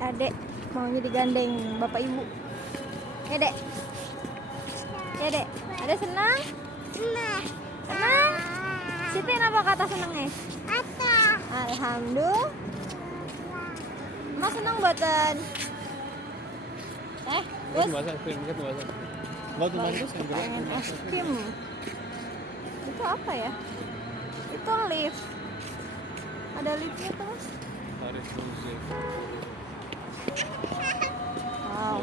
Adek maunya digandeng bapak ibu. Ya dek. Ya dek. Adek senang? Senang. Siti kenapa kata senengnya? Alhamdulillah. Mas senang buatan. Bos. Pengen es krim. Itu apa ya? Itu lift. Ada liftnya tuh mas. Wow.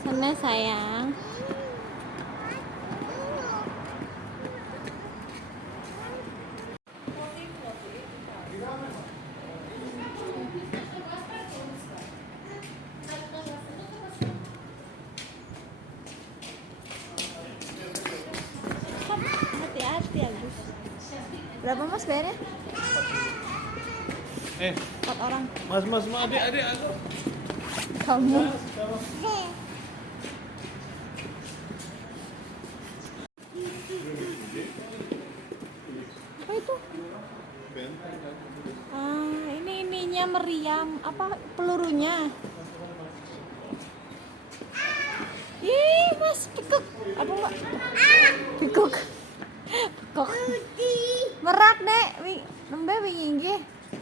Sana sayang. Hati-hati Agus. Berapa mas bayarnya? 4 orang. Mas, adik. Kamu. Apa itu? Ini ininya meriam. Apa pelurunya? Ih, mas pikuk. Aduh mbak. Pikuk. Merak dek. Nembe wingi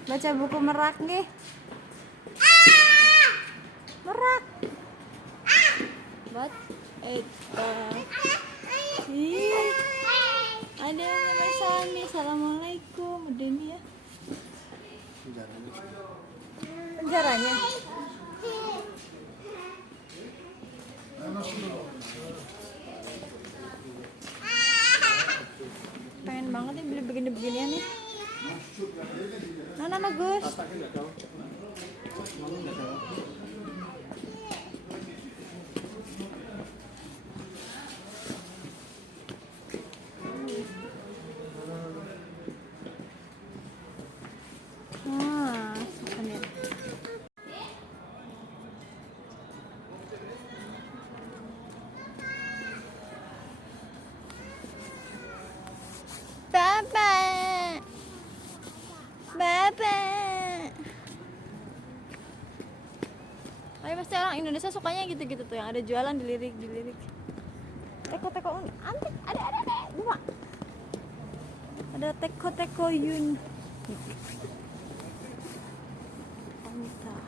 baca buku merak nggih. Merak. But ih. Ada Mas Sami. Assalamualaikum. Udah ini ya. Penjaranya. Pengen banget nih beli begini-beginian nih. Mana Gus? Makan ya. Bapak. Tapi pasti orang Indonesia sukanya gitu-gitu tuh yang ada jualan dilirik. Teko antik, ada. Buka. Ada teko yun. Entah.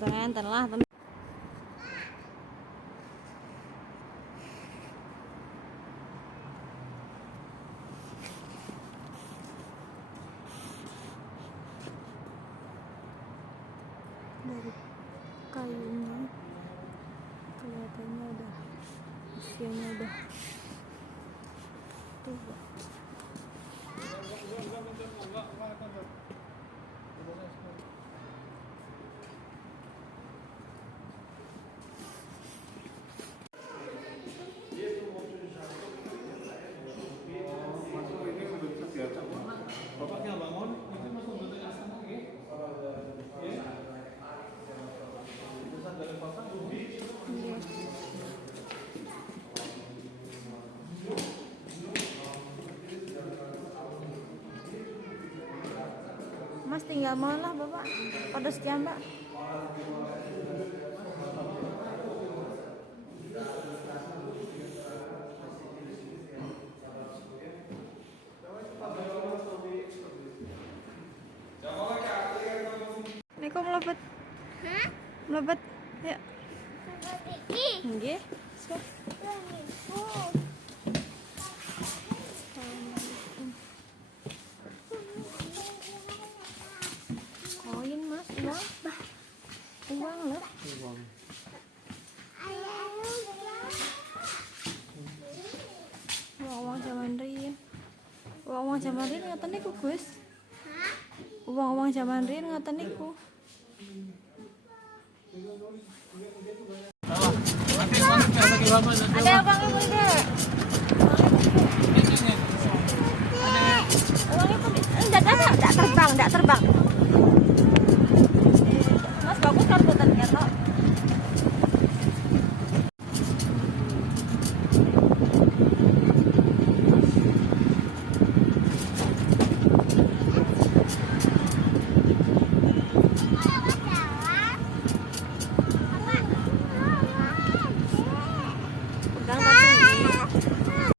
Enten lah dari kayunya kelihatannya udah usianya udah tua. Anaknya bangun, nanti masuk bentuk asana lagi. Ya. Bisa dari pasang ubi. Iya. Mas tinggal mau lah bapak. Pada sekian mbak. Ini kok melebet? Melebet? Ya. Nggih. Sok. Koin mas, uang. Uang loh. Uang zaman riyen. Uang zaman riyen ngaten niku Gus. Uang zaman riyen ngaten niku. Ada abang ibu deh. Uangnya enggak terbang, enggak terbang.